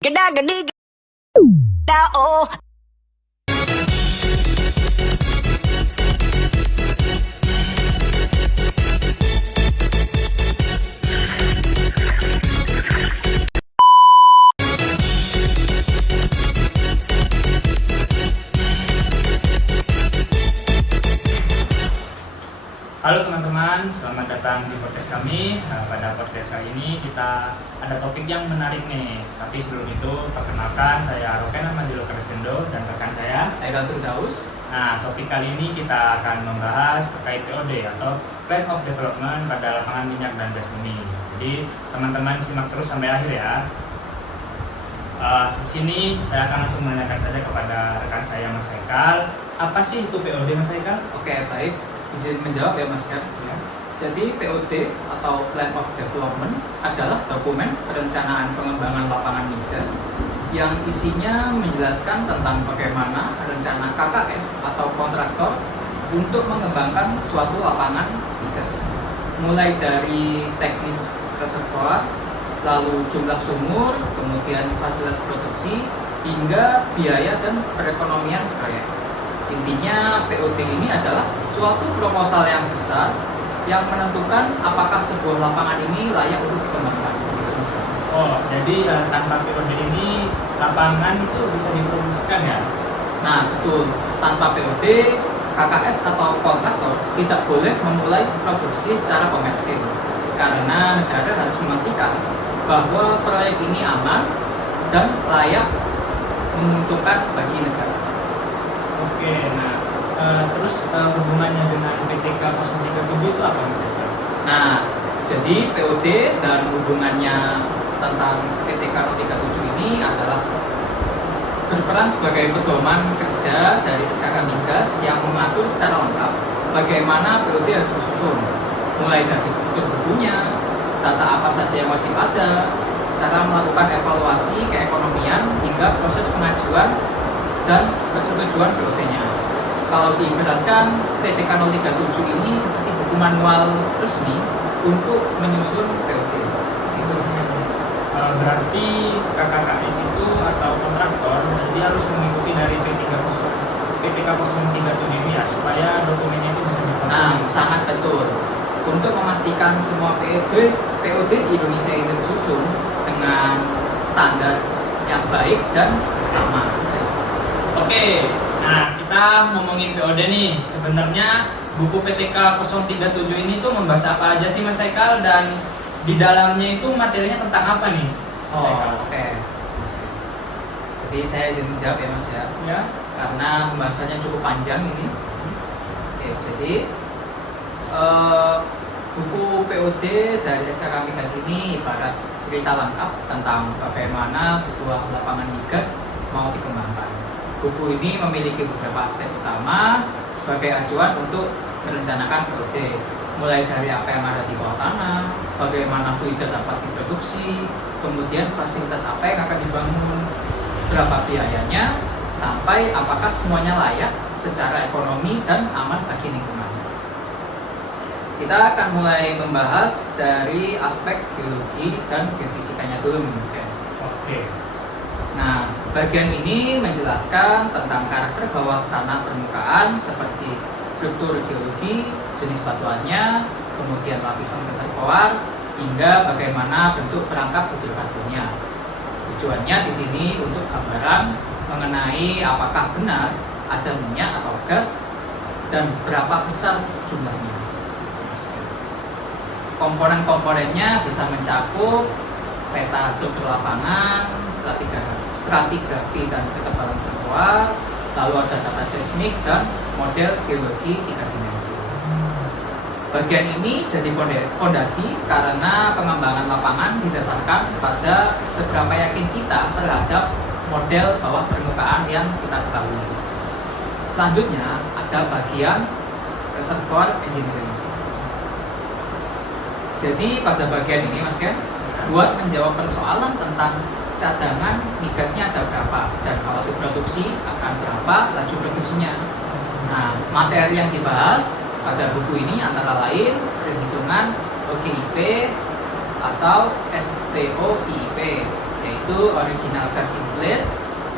Geda gedi geda oh. Halo teman-teman, selamat datang di podcast kami. Pada podcast kali ini kita ada topik yang menarik nih. Tapi sebelum itu, perkenalkan saya Roken Ahmadilo Crescendo dan rekan saya Haikal Firdaus. Nah, topik kali ini kita akan membahas terkait POD atau Plan of Development pada lapangan minyak dan gas bumi. Jadi teman-teman simak terus sampai akhir ya. Di sini saya akan langsung menanyakan saja kepada rekan saya Mas Haikal, apa sih itu POD Mas Haikal? Oke, baik. Izin menjawab ya Mas Kan. Ya. Jadi POD atau Plan of Development adalah dokumen perencanaan pengembangan lapangan migas yang isinya menjelaskan tentang bagaimana rencana KKS atau kontraktor untuk mengembangkan suatu lapangan migas. Mulai dari teknis reservoir, lalu jumlah sumur, kemudian fasilitas produksi, hingga biaya dan perekonomian proyek. Intinya POD ini adalah suatu proposal yang besar yang menentukan apakah sebuah lapangan ini layak untuk dikembangkan. Oh, jadi tanpa POD ini lapangan itu bisa dipromosikan ya? Nah, betul. Tanpa POD, KKS atau kontraktor tidak boleh memulai produksi secara komersil karena negara harus memastikan bahwa proyek ini aman dan layak menguntungkan bagi negara. Oke, nah terus hubungannya dengan PTK 037 itu apa Mas Haikal? Nah, jadi POD dan hubungannya tentang PTK 037 ini adalah berperan sebagai pedoman kerja dari SKK Migas yang mengatur secara lengkap bagaimana POD harus disusun, mulai dari struktur bukunya, data apa saja yang wajib ada, cara melakukan evaluasi keekonomian, hingga proses pengajuan dan persetujuan POD-nya. Kalau diibaratkan, PTK 037 ini seperti buku manual resmi untuk menyusun POD. Itu maksudnya. Berarti KKKS itu atau kontraktor dia harus mengikuti dari PTK 037 ini ya supaya dokumennya itu bisa diproses. Nah, sangat betul. Untuk memastikan semua POD Indonesia ini disusun dengan standar yang baik dan sama. Oke, nah kita ngomongin POD nih. Sebenarnya buku PTK 037 ini tuh membahas apa aja sih Mas Haikal, dan di dalamnya itu materinya tentang apa nih? Mas Haikal? Oke. Jadi saya izin menjawab ya Mas ya. Ya. Karena pembahasannya cukup panjang ini. Oke, jadi buku POD dari SKK Migas ini ibarat cerita lengkap tentang bagaimana sebuah lapangan migas mau dikembangkan. Buku ini memiliki beberapa aspek utama sebagai acuan untuk merencanakan POD, mulai dari apa yang ada di bawah tanah, bagaimana fluida dapat diproduksi, kemudian fasilitas apa yang akan dibangun, berapa biayanya, sampai apakah semuanya layak secara ekonomi dan aman bagi lingkungan. Kita akan mulai membahas dari aspek geologi dan geofisikanya dulu, Mas. Oke. Nah, bagian ini menjelaskan tentang karakter bawah tanah permukaan seperti struktur geologi, jenis batuannya, kemudian lapisan reservoir, hingga bagaimana bentuk perangkap hidrokarbonnya. Tujuannya di sini untuk gambaran mengenai apakah benar ada minyak atau gas dan berapa besar jumlahnya. Komponen-komponennya bisa mencakup peta struktur lapangan, stratigrafi dan ketebalan reservoir, lalu ada data seismik dan model geologi 3 dimensi. Bagian ini jadi fondasi karena pengembangan lapangan didasarkan pada seberapa yakin kita terhadap model bawah permukaan yang kita ketahui. Selanjutnya ada bagian reservoir engineering. Jadi pada bagian ini Mas Ken, buat menjawab persoalan tentang cadangan migasnya ada berapa dan kalau diproduksi akan berapa laju produksinya. Nah, materi yang dibahas pada buku ini antara lain perhitungan OGIP atau STOIIP, yaitu original gas in place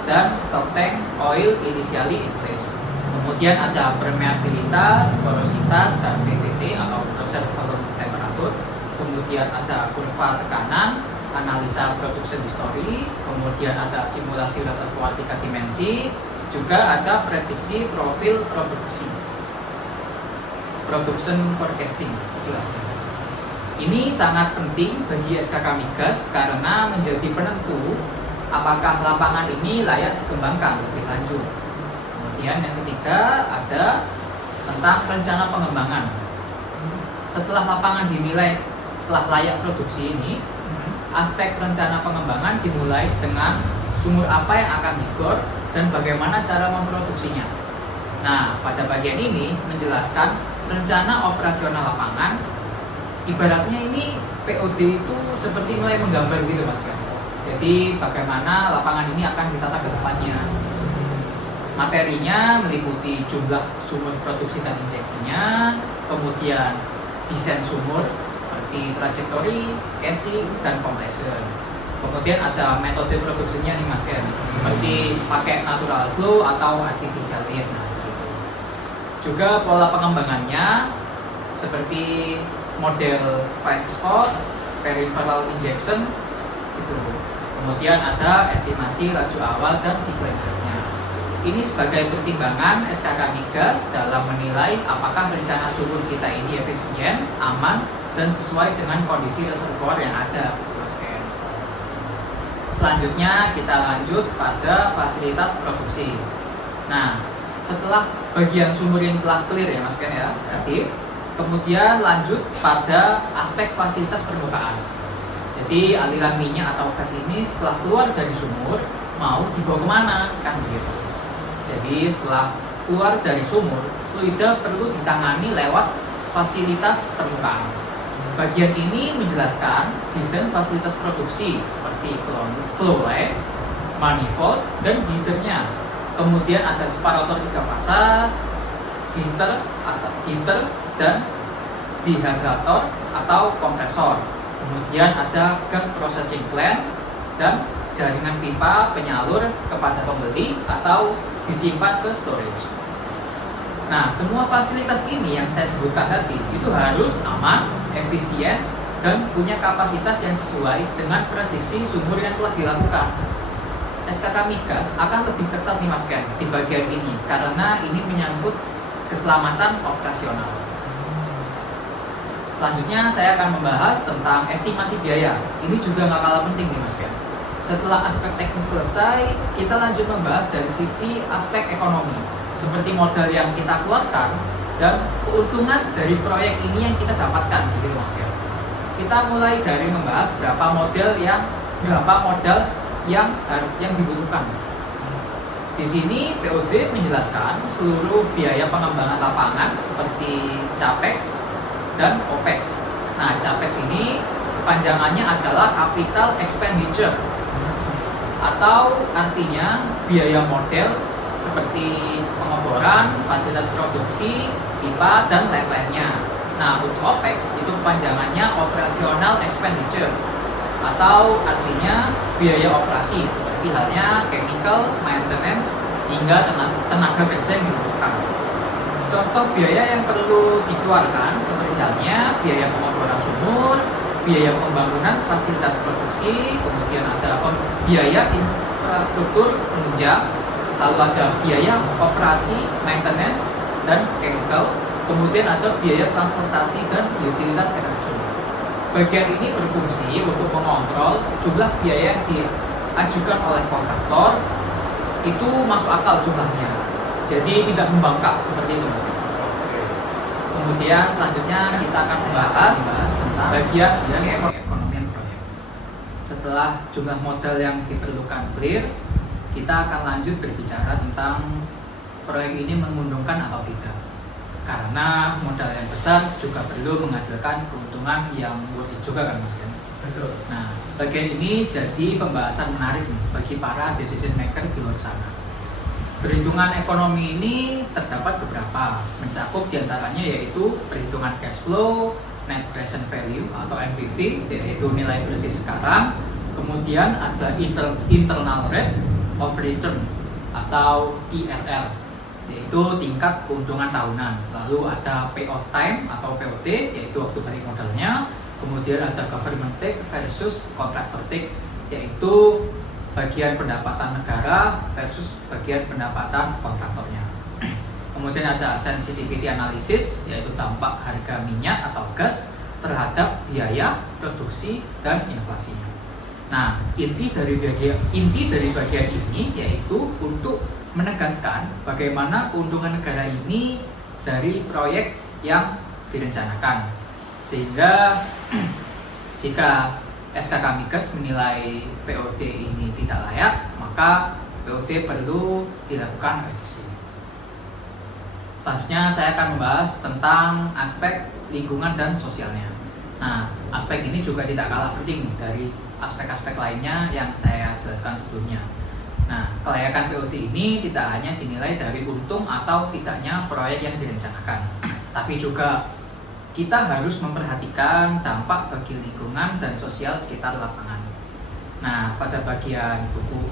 dan stock tank oil initially in place. Kemudian ada permeabilitas, porositas, dan PVT atau proses volume temperatur. Kemudian ada kurva tekanan, analisa production history, kemudian ada simulasi reservoir 3 dimensi, juga ada prediksi profil produksi, production forecasting istilahnya. Ini sangat penting bagi SKK Migas karena menjadi penentu apakah lapangan ini layak dikembangkan lebih lanjut. Kemudian yang ketiga ada tentang rencana pengembangan. Setelah lapangan dinilai telah layak produksi ini, aspek rencana pengembangan dimulai dengan sumur apa yang akan digor dan bagaimana cara memproduksinya. Nah, pada bagian ini menjelaskan rencana operasional lapangan. Ibaratnya ini POD itu seperti mulai menggambar gitu Mas Ken. Jadi bagaimana lapangan ini akan ditata ke depannya. Materinya meliputi jumlah sumur produksi dan injeksinya, kemudian desain sumur seperti trajektori, casing, dan compressor. Kemudian ada metode produksinya nih Mas Ken, seperti pakai natural flow atau artificial lift. Nah, gitu. Juga pola pengembangannya seperti model 5 spot, peripheral injection gitu. Kemudian ada estimasi laju awal dan decline-nya. Ini sebagai pertimbangan SKK Migas dalam menilai apakah rencana sumur kita ini efisien, aman, dan sesuai dengan kondisi reservoir yang ada. Selanjutnya kita lanjut pada fasilitas produksi. Nah, setelah bagian sumur yang telah clear ya Mas Ken ya, berarti kemudian lanjut pada aspek fasilitas permukaan. Jadi aliran minyak atau gas ini setelah keluar dari sumur mau dibawa kemana kan begitu. Jadi setelah keluar dari sumur, fluida perlu ditangani lewat fasilitas permukaan. Bagian ini menjelaskan desain fasilitas produksi seperti flow line, manifold, dan heaternya. Kemudian ada separator 3 fasa, heater dan dehydrator atau kompresor. Kemudian ada gas processing plant dan jaringan pipa penyalur kepada pembeli atau disimpan ke storage. Nah, semua fasilitas ini yang saya sebutkan tadi itu harus aman, efisien, dan punya kapasitas yang sesuai dengan prediksi sumur yang telah dilakukan. SKK Migas akan lebih ketat nih Mas Ken di bagian ini karena ini menyangkut keselamatan operasional. Selanjutnya saya akan membahas tentang estimasi biaya. Ini juga nggak kalah penting nih Mas Ken. Setelah aspek teknis selesai, kita lanjut membahas dari sisi aspek ekonomi. Seperti modal yang kita keluarkan dan keuntungan dari proyek ini yang kita dapatkan gitu Mas Ken. Kita mulai dari membahas berapa modal yang dibutuhkan. Di sini POD menjelaskan seluruh biaya pengembangan lapangan seperti CAPEX dan OPEX. Nah, CAPEX ini kepanjangannya adalah capital expenditure atau artinya biaya model seperti pengeboran, fasilitas produksi, pipa, dan lain-lainnya. Nah, untuk OPEX itu kepanjangannya operational expenditure atau artinya biaya operasi seperti halnya chemical, maintenance, hingga tenaga kerja yang dibutuhkan. Contoh biaya yang perlu dikeluarkan seperti halnya biaya pengeboran sumur, biaya pembangunan fasilitas produksi, kemudian ada biaya infrastruktur penunjang, lalu ada biaya operasi, maintenance, dan chemical, kemudian ada biaya transportasi dan utilitas energi. Bagian ini berfungsi untuk mengontrol jumlah biaya yang diajukan oleh kontraktor itu masuk akal jumlahnya, jadi tidak membangkang seperti itu Mas. Kemudian selanjutnya kita akan membahas tentang bagian ekonomian proyek. Setelah jumlah modal yang diperlukan clear, kita akan lanjut berbicara tentang proyek ini menguntungkan atau tidak. Karena modal yang besar juga perlu menghasilkan keuntungan yang worth it juga kan Mas Ken? Betul. Nah, bagian ini jadi pembahasan menarik nih bagi para decision maker di luar sana. Perhitungan ekonomi ini terdapat beberapa, mencakup diantaranya yaitu perhitungan cash flow, net present value atau NPV, yaitu nilai bersih sekarang, Kemudian ada internal rate of return atau IRR, yaitu tingkat keuntungan tahunan. Lalu ada payout time atau POT, yaitu waktu balik modalnya. Kemudian ada government take versus contractor take, yaitu bagian pendapatan negara versus bagian pendapatan kontraktornya. Kemudian ada sensitivity analysis, yaitu dampak harga minyak atau gas terhadap biaya produksi dan inflasinya. Nah, inti dari bagian ini yaitu untuk menegaskan bagaimana keuntungan negara ini dari proyek yang direncanakan. Sehingga jika SKK Migas menilai POD ini tidak layak, maka POD perlu dilakukan revisi. Selanjutnya saya akan membahas tentang aspek lingkungan dan sosialnya. Nah, aspek ini juga tidak kalah penting dari aspek-aspek lainnya yang saya jelaskan sebelumnya. Nah, kelayakan POD ini tidak hanya dinilai dari untung atau tidaknya proyek yang direncanakan, tapi juga kita harus memperhatikan dampak bagi lingkungan dan sosial sekitar lapangan. Nah, pada bagian buku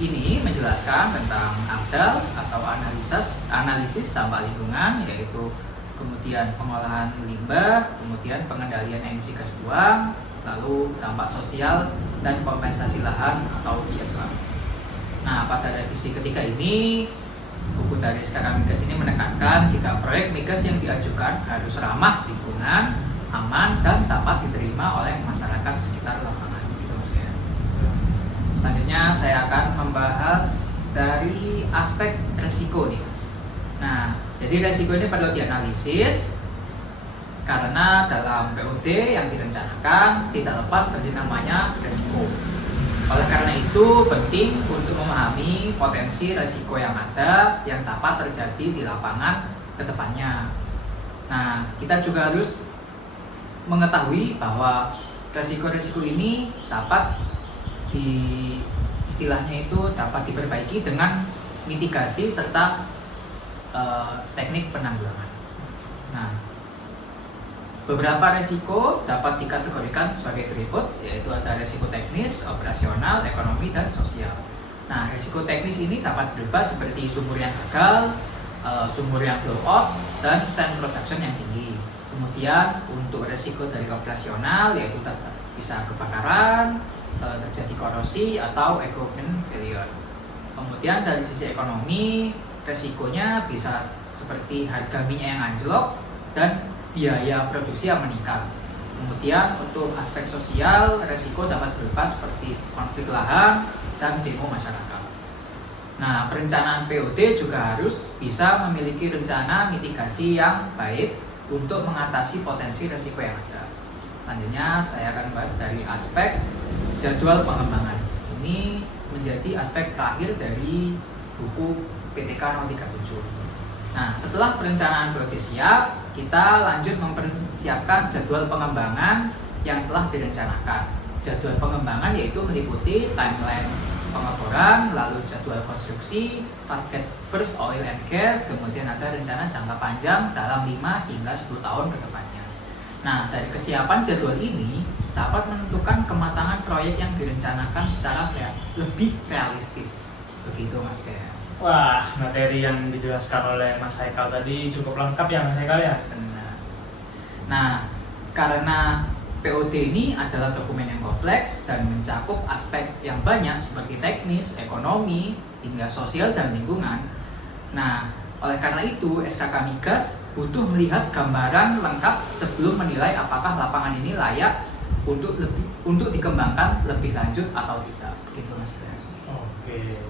ini menjelaskan tentang ADAL atau analisis dampak lingkungan, yaitu kemudian pengolahan limbah, kemudian pengendalian emisi gas buang, lalu dampak sosial dan kompensasi lahan atau CSR. Nah, pada revisi ketiga ini, buku dari SKK Migas ini menekankan jika proyek migas yang diajukan harus ramah lingkungan, aman, dan dapat diterima oleh masyarakat sekitar lapangan. Gitu, Mas. Selanjutnya saya akan membahas dari aspek resiko nih, Mas. Nah, jadi resiko ini perlu dianalisis karena dalam POD yang direncanakan tidak lepas dari namanya resiko. Oleh karena itu penting untuk memahami potensi resiko yang ada yang dapat terjadi di lapangan ke depannya. Nah, kita juga harus mengetahui bahwa resiko-resiko ini dapat istilahnya itu dapat diperbaiki dengan mitigasi serta teknik penanggulangan. Nah, beberapa resiko dapat dikategorikan sebagai berikut, yaitu ada resiko teknis, operasional, ekonomi, dan sosial. Nah, resiko teknis ini dapat berupa seperti sumur yang gagal, sumur yang blow out, dan sand production yang tinggi. Kemudian untuk resiko dari operasional yaitu bisa kebakaran, terjadi korosi, atau equipment failure. Kemudian dari sisi ekonomi, resikonya bisa seperti harga minyak yang anjlok dan biaya produksi yang meningkat. Kemudian untuk aspek sosial, resiko dapat berupa seperti konflik lahan dan demo masyarakat. Nah, perencanaan POD juga harus bisa memiliki rencana mitigasi yang baik untuk mengatasi potensi resiko yang ada. Selanjutnya saya akan bahas dari aspek jadwal pengembangan. Ini menjadi aspek terakhir dari buku PTK 037. Nah, setelah perencanaan POD siap, kita lanjut mempersiapkan jadwal pengembangan yang telah direncanakan. Jadwal pengembangan yaitu meliputi timeline pengeboran, lalu jadwal konstruksi, target first oil and gas, kemudian ada rencana jangka panjang dalam 5 hingga 10 tahun ke depannya. Nah, dari kesiapan jadwal ini dapat menentukan kematangan proyek yang direncanakan secara lebih realistis. Begitu, Mas Kaya. Wah, materi yang dijelaskan oleh Mas Haikal tadi cukup lengkap ya, Mas Haikal ya? Benar. Nah, karena POD ini adalah dokumen yang kompleks dan mencakup aspek yang banyak seperti teknis, ekonomi, hingga sosial dan lingkungan. Nah, oleh karena itu SKK Migas butuh melihat gambaran lengkap sebelum menilai apakah lapangan ini layak untuk dikembangkan lebih lanjut atau tidak. Begitu, Mas. Oke.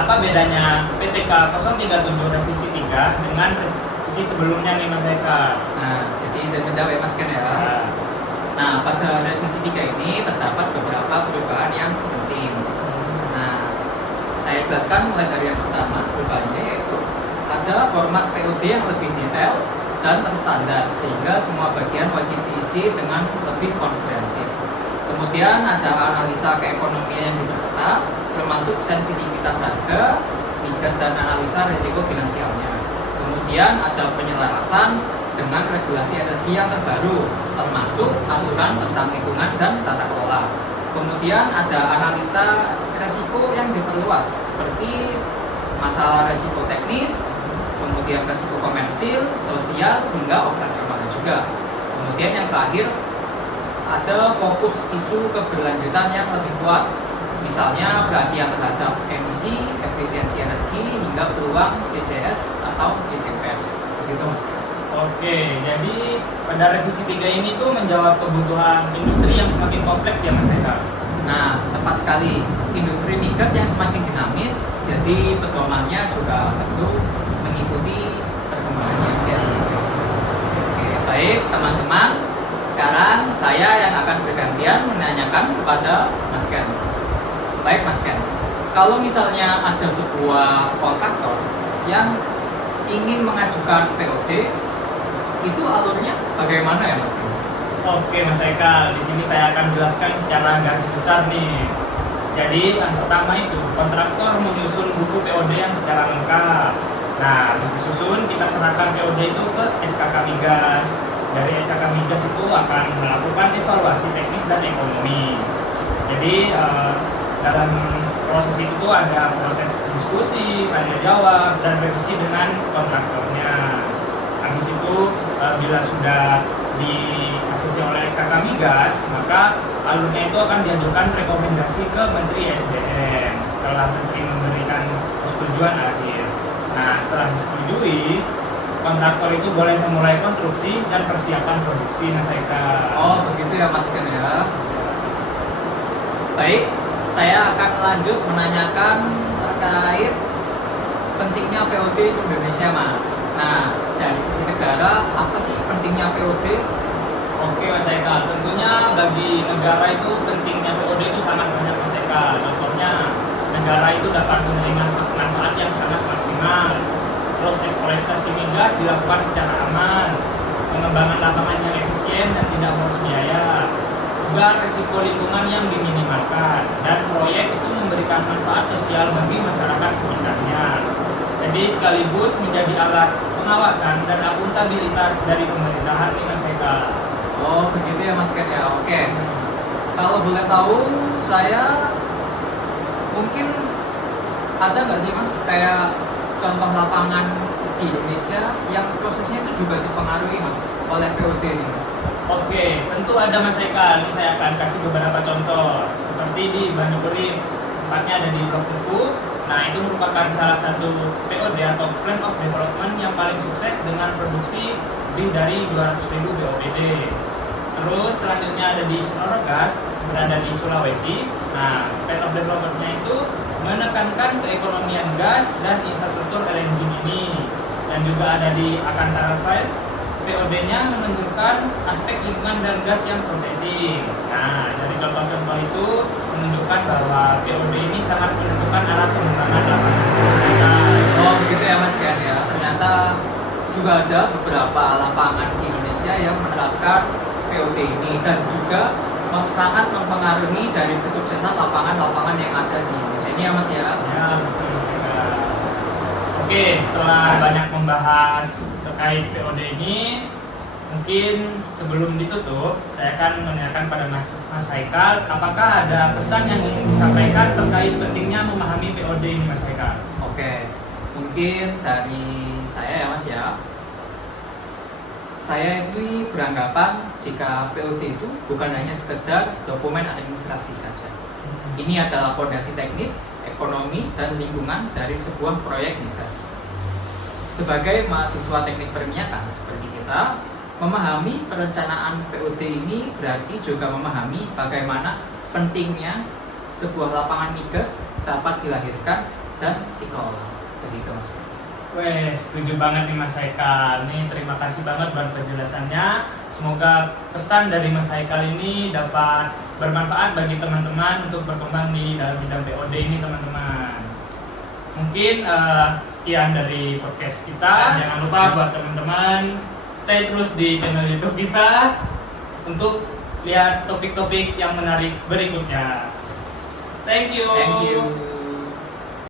Apa bedanya PTK 037 revisi 3 dengan revisi sebelumnya nih, Mas Haikal? Nah, jadi saya menjawab ya, Mas Ken ya. Nah, pada revisi 3 ini terdapat beberapa perubahan yang penting. Nah, saya jelaskan mulai dari yang pertama. Perubahannya yaitu ada format POD yang lebih detail dan terstandar sehingga semua bagian wajib diisi dengan lebih komprehensif. Kemudian ada analisa keekonomian yang diperketat, termasuk sensitivitas harga, migas, dan analisa risiko finansialnya. Kemudian ada penyelarasan dengan regulasi energi yang terbaru, termasuk aturan tentang lingkungan dan tata kelola. Kemudian ada analisa resiko yang diperluas seperti masalah resiko teknis, kemudian resiko komersil, sosial, hingga operasional juga. Kemudian yang terakhir ada fokus isu keberlanjutan yang lebih kuat, misalnya perhatian terhadap emisi, efisiensi energi, hingga peluang CCS atau CCPS. Begitu Mas. Oke, jadi pada revisi 3 ini tuh menjawab kebutuhan industri yang semakin kompleks ya Mas Eka? Nah, tepat sekali. Industri migas yang semakin dinamis, jadi pedomannya juga tentu mengikuti perkembangannya. Oke, baik teman-teman. Sekarang saya yang akan bergantian menanyakan kepada Mas Ken. Baik Mas Ken, kalau misalnya ada sebuah kontraktor yang ingin mengajukan POD, itu alurnya bagaimana ya Mas Ken? Oke Mas Eka, di sini saya akan jelaskan secara garis besar nih. Jadi yang pertama itu kontraktor menyusun buku POD yang secara lengkap. Nah, habis disusun kita serahkan POD itu ke SKK Migas. Dari SKK Migas itu akan melakukan evaluasi teknis dan ekonomi. Jadi dalam proses itu tuh ada proses diskusi, tanya jawab, dan revisi dengan kontraktornya. Habis itu bila sudah diasesi oleh SKK Migas, maka alurnya itu akan diajukan rekomendasi ke Menteri SDM setelah Menteri memberikan persetujuan akhir. Nah, setelah disetujui, kontraktor itu boleh memulai konstruksi dan persiapan produksi. Mas Eka. Oh, begitu ya Mas Ken ya. Baik, saya akan lanjut menanyakan terkait pentingnya POD di Indonesia Mas. Nah, dari sisi negara, apa sih pentingnya POD? Oke Mas Eka, tentunya bagi negara itu pentingnya POD itu sangat banyak Mas Eka. Contohnya, negara itu dapat menerima manfaat yang sangat maksimal. Terus eksploitasi migas dilakukan secara aman, pengembangan lapangan yang efisien dan tidak boros biaya, juga risiko lingkungan yang diminimalkan, dan proyek itu memberikan manfaat sosial bagi masyarakat sekitarnya. Jadi sekaligus menjadi alat pengawasan dan akuntabilitas dari pemerintahan nih Mas Eka. Oh, begitu ya Mas Ken ya. Oke. Kalau boleh tahu, saya mungkin ada nggak sih Mas kayak contoh lapangan di Indonesia yang prosesnya itu juga dipengaruhi Mas oleh POD ini Mas? Oke, tentu ada Mas Eka. Ini saya akan kasih beberapa contoh. Seperti di Banyu tempatnya ada di Blok Cepu. Nah, itu merupakan salah satu POD atau Plan of Development yang paling sukses dengan produksi lebih dari 200.000 BOPD. Terus selanjutnya ada di Sinorogas, berada di Sulawesi. Nah, Plan of Development-nya itu menekankan keekonomian gas dan infrastruktur LNG ini. Dan juga ada di Akantara File, POD-nya menunjukkan aspek lingkungan dan gas yang processing. Nah, dari contoh-contoh itu menunjukkan bahwa POD ini sangat menentukan arah pengembangan lapangan kerja. Oh, begitu ya Mas Ken ya. Ternyata juga ada beberapa lapangan di Indonesia yang menerapkan POD ini dan juga sangat mempengaruhi dari kesuksesan lapangan-lapangan yang ada di Indonesia ini ya Mas ya. Ya, betul juga. Oke, setelah banyak membahas terkait POD ini, mungkin sebelum ditutup, saya akan menanyakan pada Mas Haikal, apakah ada pesan yang ingin disampaikan terkait pentingnya memahami POD ini Mas Haikal? Oke, mungkin dari saya ya Mas ya. Saya ini beranggapan jika POD itu bukan hanya sekedar dokumen administrasi saja. Ini adalah fondasi teknis, ekonomi, dan lingkungan dari sebuah proyek migas. Sebagai mahasiswa teknik perminyakan seperti kita, memahami perencanaan POD ini berarti juga memahami bagaimana pentingnya sebuah lapangan migas dapat dilahirkan dan dikelola. Begitu Mas. Weh, setuju banget nih Mas Haikal. Nih, terima kasih banget buat penjelasannya. Semoga pesan dari Mas Haikal ini dapat bermanfaat bagi teman-teman untuk berkembang di dalam bidang POD ini teman-teman. Mungkin sekian dari podcast kita. Jangan lupa buat teman-teman stay terus di channel YouTube kita untuk lihat topik-topik yang menarik berikutnya. Thank you. Thank you.